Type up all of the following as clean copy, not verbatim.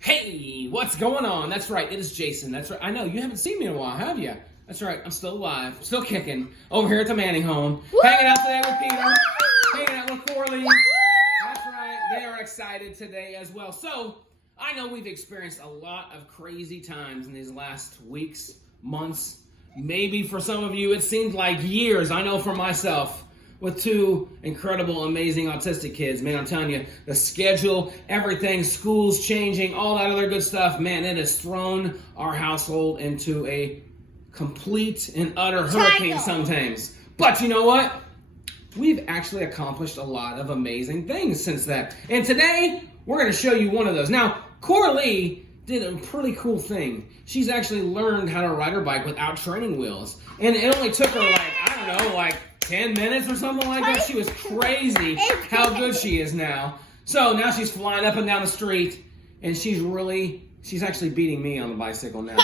Hey, what's going on? That's right, it is Jason. That's right. I know, you haven't seen me in a while, have you? That's right, I'm still alive, still kicking, over here at the Manning home. Woo! Hanging out today with Peter, hanging out with Corley. That's right, they are excited today as well. So, I know we've experienced a lot of crazy times in these last weeks, months. Maybe for some of you, it seemed like years. I know for myself, with two incredible, amazing autistic kids. Man, I'm telling you, the schedule, everything, school's changing, all that other good stuff. Man, it has thrown our household into a complete and utter hurricane sometimes. But you know what? We've actually accomplished a lot of amazing things since that. And today, we're going to show you one of those. Now, Coralie did a pretty cool thing. She's actually learned how to ride her bike without training wheels. And it only took her I don't know, 10 minutes or something like that. She was crazy how good she is now. So now she's flying up and down the street, and she's actually beating me on the bicycle now.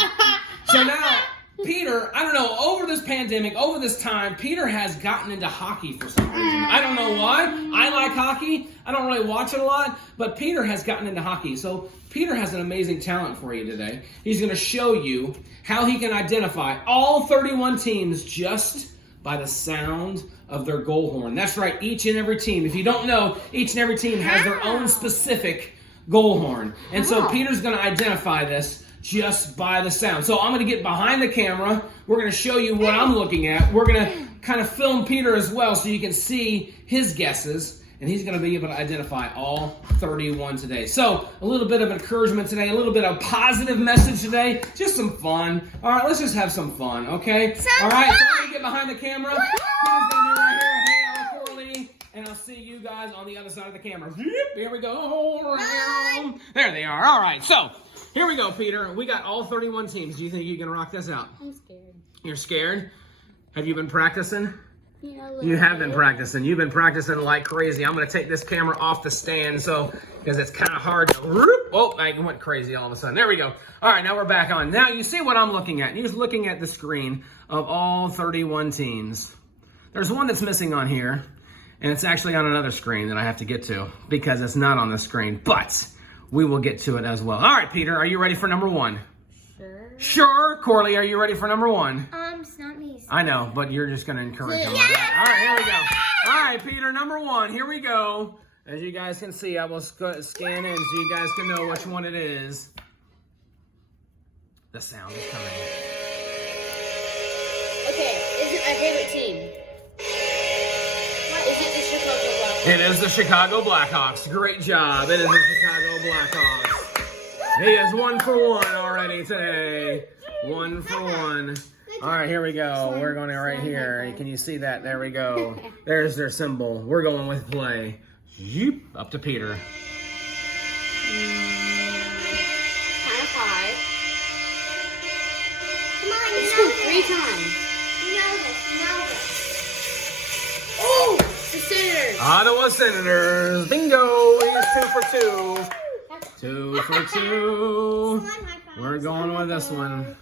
So now, Peter, I don't know, over this pandemic, over this time, Peter has gotten into hockey for some reason. I don't know why. I like hockey. I don't really watch it a lot, but Peter has gotten into hockey. So Peter has an amazing talent for you today. He's going to show you how he can identify all 31 teams just by the sound of their goal horn. That's right, each and every team. If you don't know, each and every team has their own specific goal horn. And so Peter's going to identify this just by the sound. So I'm going to get behind the camera. We're going to show you what I'm looking at. We're going to kind of film Peter as well so you can see his guesses. And he's going to be able to identify all 31 today. So, a little bit of encouragement today, a little bit of positive message today, just some fun. All right, let's just have some fun, okay? All right, so I'm going to get behind the camera. Peter's going to be right here, hang out with Coralie, and I'll see you guys on the other side of the camera. Here we go. There they are. All right, so here we go, Peter. We got all 31 teams. Do you think you can rock this out? I'm scared. You're scared? Have you been practicing? Yeah, You have been practicing. You've been practicing like crazy. I'm going to take this camera off the stand because it's kind of hard to... Oh, I went crazy all of a sudden. There we go. All right, now we're back on. Now you see what I'm looking at. You're just looking at the screen of all 31 teams. There's one that's missing on here, and it's actually on another screen that I have to get to because it's not on the screen, but we will get to it as well. All right, Peter, are you ready for number one? Sure. Sure. Corley, are you ready for number one? It's not me. I know, but you're just going to encourage him. All right, here we go. All right, Peter, number one. Here we go. As you guys can see, I will scan in so you guys can know which one it is. The sound is coming. Okay, is it my favorite team? What, is it the Chicago Blackhawks? It is the Chicago Blackhawks. Great job. It is the Chicago Blackhawks. He is 1 for 1 already today. 1 for 1. All right, here we go. We're going right here. Can you see that? There we go. There's their symbol. We're going with play. Yeep. Up to Peter. Kind of high. Come on, let's go 3 times. You know this. Oh, the Senators. Ottawa Senators. Bingo. He's 2 for 2. 2 for 2. We're going with this one.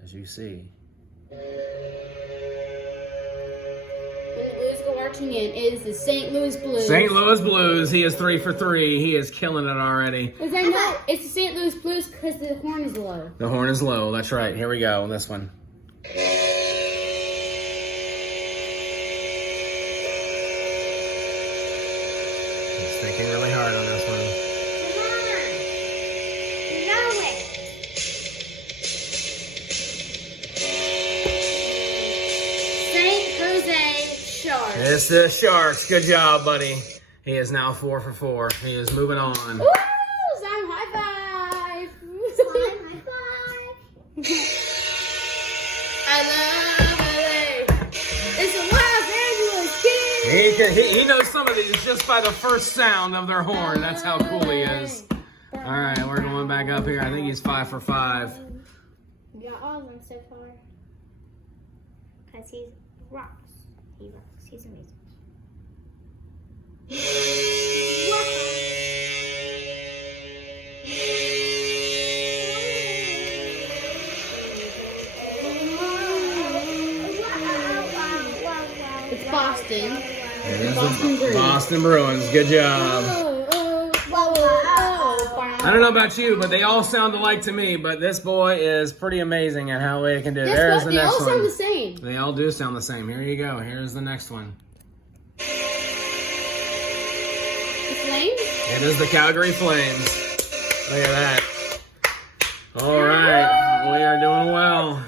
As you see. When the Blues go marching in, it is the St. Louis Blues. St. Louis Blues. He is 3 for 3. He is killing it already. Because I know it's the St. Louis Blues because the horn is low. The horn is low. That's right. Here we go. This one. He's thinking really hard on this one. It's the Sharks. Good job, buddy. He is now 4 for 4. He is moving on. Woo! Slime high five! Slime high five! I love LA. It's a Los Angeles kid. He knows some of these just by the first sound of their horn. That's how cool he is. All right, we're going back up here. I think he's 5 for 5. You got all of them so far. Because he rocks. He rocks. He's amazing. It's Boston. Boston Bruins. Good job. I don't know about you, but they all sound alike to me. But this boy is pretty amazing at how they can do it. There's the next one. They all sound the same. They all do sound the same. Here you go. Here's the next one. The Flames? It is the Calgary Flames. Look at that. All right. We are doing well.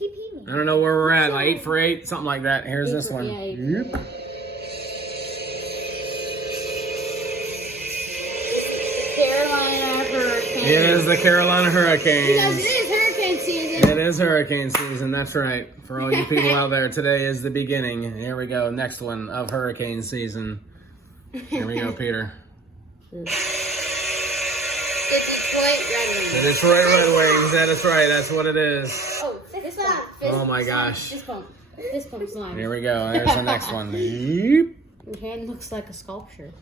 I don't know where we're at. Like 8 for 8, something like that. Here's this one. Yeah, Carolina Hurricanes. It is the Carolina Hurricanes. Because it is hurricane season. It is hurricane season. That's right. For all you people out there, today is the beginning. Here we go. Next one of hurricane season. Here we go, Peter. The Detroit Red Wings. The Detroit Red Wings. That is right. That's what it is. Oh, this one. Oh my gosh. This bump. This bump's slime. Here we go. There's the next one. Your hand looks like a sculpture.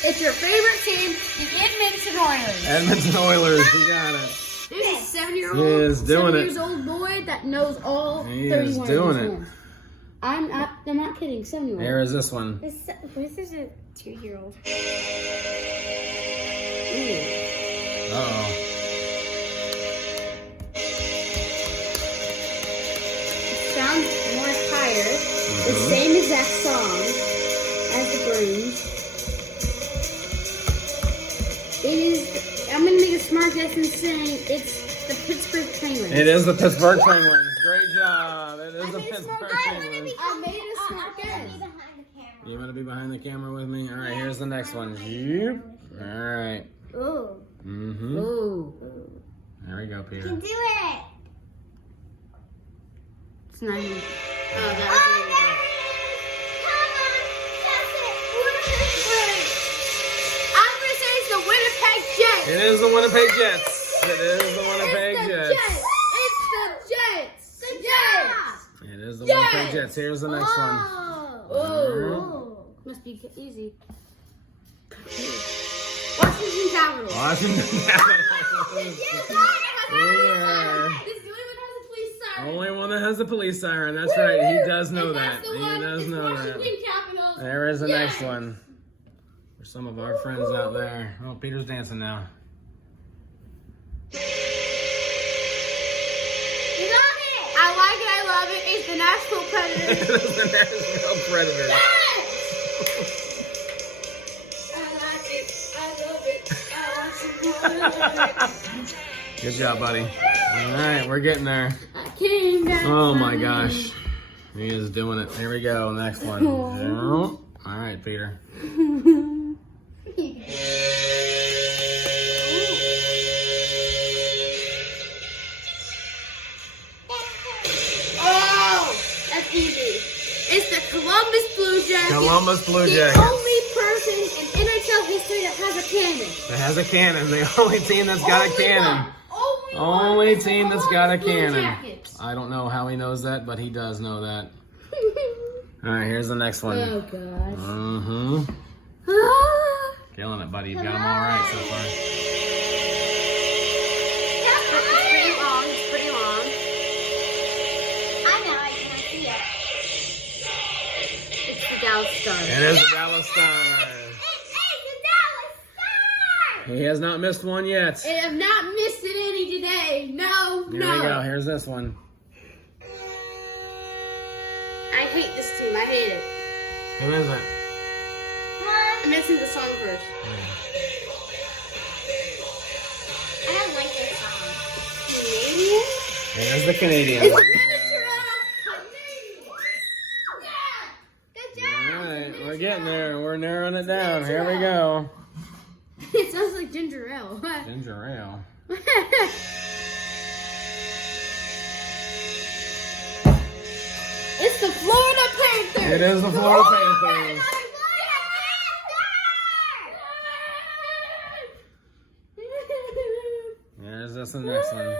It's your favorite team, the Edmonton Oilers. Edmonton Oilers. You got it. There's a 7-year-old, He is doing it. 7-year-old boy that knows all He 31 is of doing these it. ones. I'm not kidding. 7-year-old. Here is this one. This is a 2-year-old. Uh-oh. Sounds more higher. The same exact song as the Bruins. It is. I'm gonna make a smart guess and say it's the Pittsburgh Penguins. It is the Pittsburgh Penguins. Great job. It is the Pittsburgh Penguins. I made a smart guess. You want to be behind the camera with me? All right, here's the next one. Yep. All right. Ooh. Mm-hmm. Ooh. There we go, Peter. Do it. It's not even. Oh, that I'm gonna say it's the Winnipeg Jets. It is the Winnipeg Jets. It is the Winnipeg It's the Jets. It's the Jets. The Jets. It is the Winnipeg Jets. Here's the next one. Oh. Must be easy. Washington Capitals. Washington Capitals. Only one that has a police siren. That's right. He does know that. He does know that. There is the next one. For some of our friends out there. Oh, Peter's dancing now. I like it. I love it. It's the Nashville Predators. It is the Nashville Predators. Good job, buddy. All right, we're getting there. Oh my gosh. He is doing it. Here we go. Next one. All right, Peter. Oh, that's easy. It's the Columbus Blue Jackets. Columbus Blue The Jackets. only person in NHL history that has a cannon. That has a cannon. The only team that's got a cannon. Only team that's got a cannon. I don't know how he knows that, but he does know that. All right, here's the next one. Oh, gosh. Mm-hmm. Ah. Killing it, buddy. You've got them all right so far. It's pretty long. It's pretty long. I know. I can see it. It's the Dallas Stars. It is the Dallas Stars. He has not missed one yet. I have not missed it any today. No, Here we go. Here's this one. I hate this team. I hate it. Who is it? I'm missing the song first. I don't like this song. Canadian? It is the Canadians. It's the Good job. All right, we're getting there. We're narrowing it down. Here we go. It sounds like ginger ale. Ginger ale. It's the Florida Panthers. It is the Florida Panthers. There's this and next one.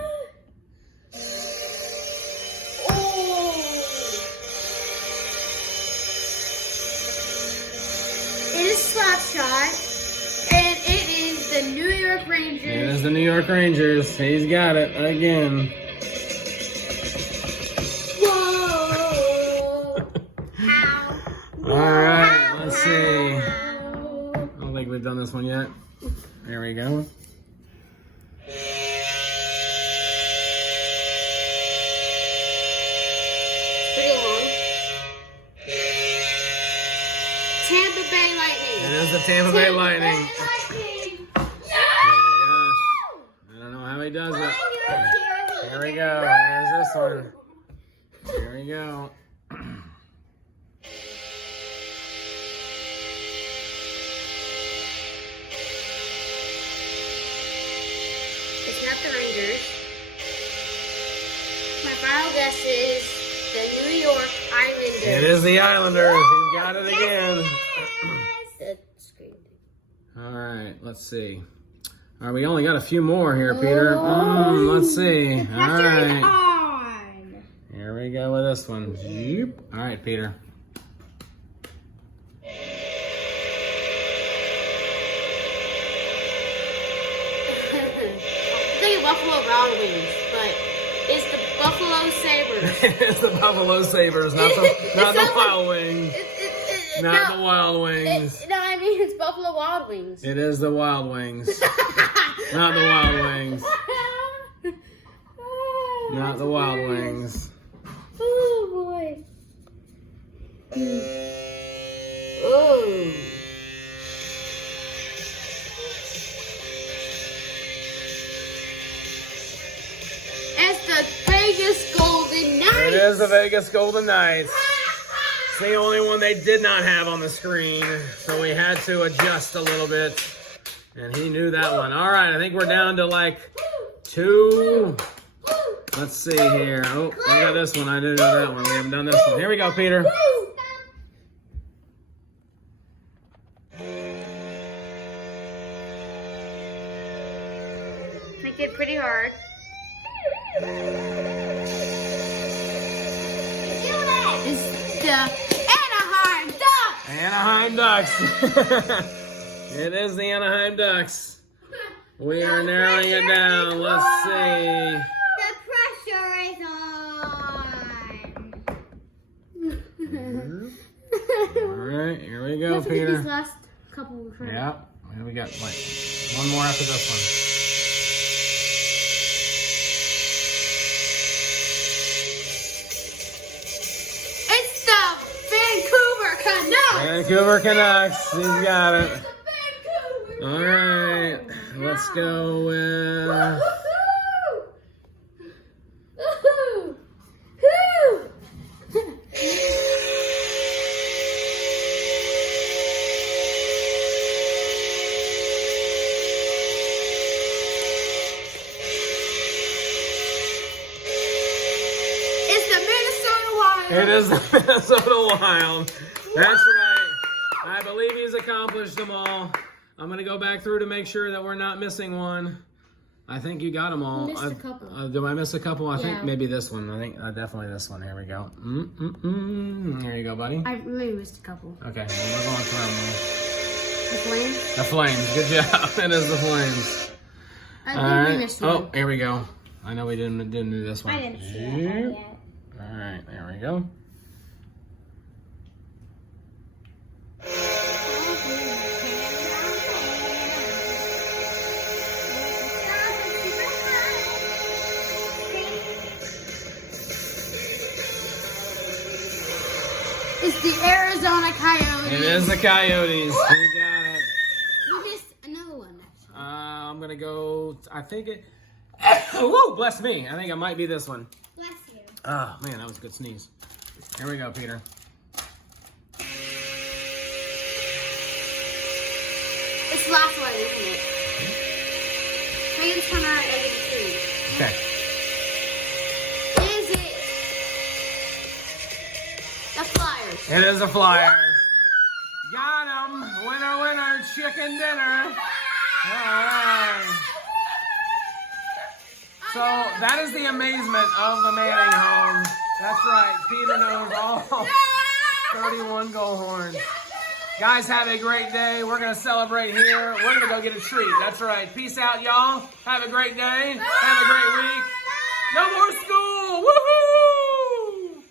It is Slapshot, and it is the New York Rangers. It is the New York Rangers. He's got it again. Whoa! How? All right, let's see. I don't think we've done done this one yet. There we go. Pretty long. Tampa Bay Lightning. It is the Tampa Bay Lightning. Lightning. Oh my gosh. I don't know how he does it. Here we go. Here's this one. Here we go. It's not the Rangers. My final guess is the New York Islanders. It is the Islanders. He's got it again. The screen. All right, let's see. All right, we only got a few more here, Peter. Let's see. All right. On. Here we go with this one. Zoop. All right, Peter. I think Buffalo Wild Wings, but it's the Buffalo Sabres. It's the Buffalo Sabres, not the Wild Wings. Not the Wild Wings. No, I mean it's Buffalo Wild Wings. It is the Wild Wings. Not the Wild Wings. Not the Wild Wings. Oh boy. Oh. It's the Vegas Golden Knights. It is the Vegas Golden Knights. It's the only one they did not have on the screen, so we had to adjust a little bit. And he knew that one. All right, I think we're down to like 2. Let's see here. Oh, we got this one. I didn't know that one. We haven't done this one. Here we go, Peter. Make it pretty hard. It's the Anaheim Ducks. Anaheim Ducks. It is the Anaheim Ducks. We are narrowing it down. Let's see. The pressure is on. All right, here we go, Let's look at Peter. these last couple. Yep. And we got like one more after this one. It's the Vancouver Canucks. Vancouver Canucks. He's got it. It's the Vancouver All right. Let's go with. Woohoo! It is the Minnesota Wild. That's right. I believe he's accomplished them all. I'm going to go back through to make sure that we're not missing one. I think you got them all. Missed a couple. Do I miss a couple? I think Yeah. maybe this one. I think definitely this one. Here we go. There you go, buddy. I really missed a couple. Okay, well, we're going through them. The Flames? The Flames. Good job. It is the Flames. I All think we right. missed one. Oh, here we go. I know we didn't do this one. I didn't see that one yet. All right, there we go. It's the Arizona Coyotes. It is the Coyotes. You got it. We missed another one. I'm gonna go. I think it. Woo! Bless me. I think it might be this one. Bless you. Oh man, that was a good sneeze. Here we go, Peter. It's the last one, isn't it? Make it turn around and get the tree. Okay. Is it the Flyers? It is the Flyers. Got 'em. Winner, winner, chicken dinner. All right. So that is the amazement of the Manning home. That's right. Peter knows all 31 goal horns. Guys, have a great day. We're going to celebrate here. We're going to go get a treat. That's right. Peace out, y'all. Have a great day. Have a great week. No more school. Woohoo!